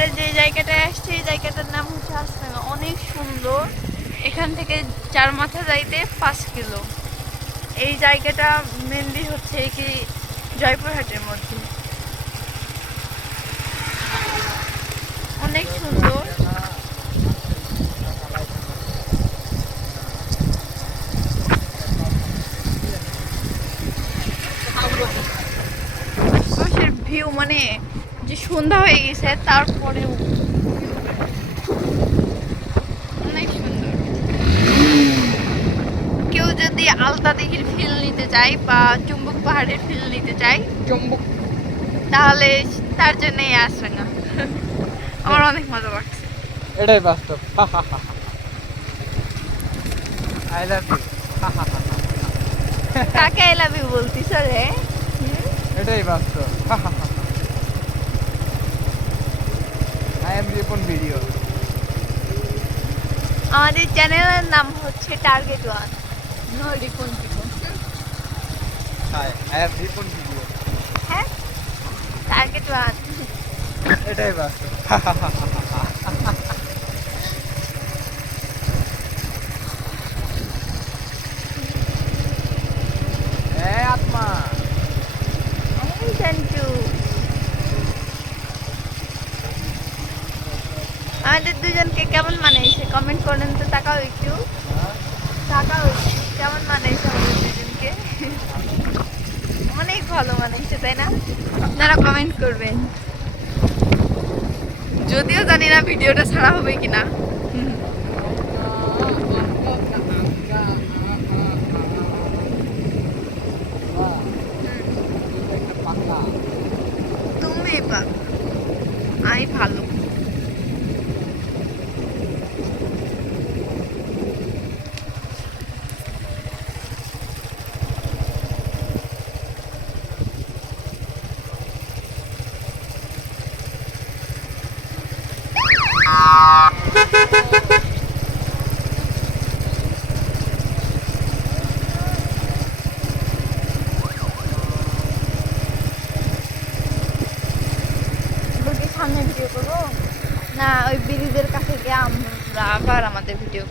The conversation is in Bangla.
পাহাড়ে যে জায়গাটায় আসছে এই জায়গাটার নাম হচ্ছে আস্তানা, অনেক সুন্দর। এখান থেকে চার মাথা যাইতে 5 কিলো। এই জায়গাটা মেনলি হচ্ছে কি জয়পুরহাটের মধ্যে, অনেক সুন্দর। আশেপাশের ভিউ মানে যে সন্ধ্যা হয়ে গেছে তারপরেও অনেক সুন্দর। কেউ যদি আলতা দিঘির ফিল নিতে চায় বা চুম্বক পাহাড়ের ফিল নিতে চায় চুম্বক তাহলে তার জন্যই আসবে না। আমার অনেক মজা লাগছে। এটাই বাস্তব। I love you. কাকে আই লাভ ইউ বলতিস রে? এটাই বাস্তব। I am Ripon video. আমাদের চ্যানেলের নাম হচ্ছে target one, no Ripon Ripon. I am Ripon video. হ্যাঁ, টার্গেট ওয়ান। এটাই বাস্তব। আত্মা সঞ্জু, আমাদের দুজনকে কেমন মানাইছে কমেন্ট করেন তো। তাকাও একটু, তাকাও একটু, কেমন মানাইছে আমাদের দুজনকে? অনেক ভালো মানাইছে তাই না? আপনারা কমেন্ট করবেন। যদিও জানি না ভিডিওটা ছাড়া হবে কিনা। তুমি বা আই ভালো। সামনে ভিডিও করবো না, ওই ব্রিজের কাছে গিয়ে আমরা আবার আমাদের ভিডিও করবো।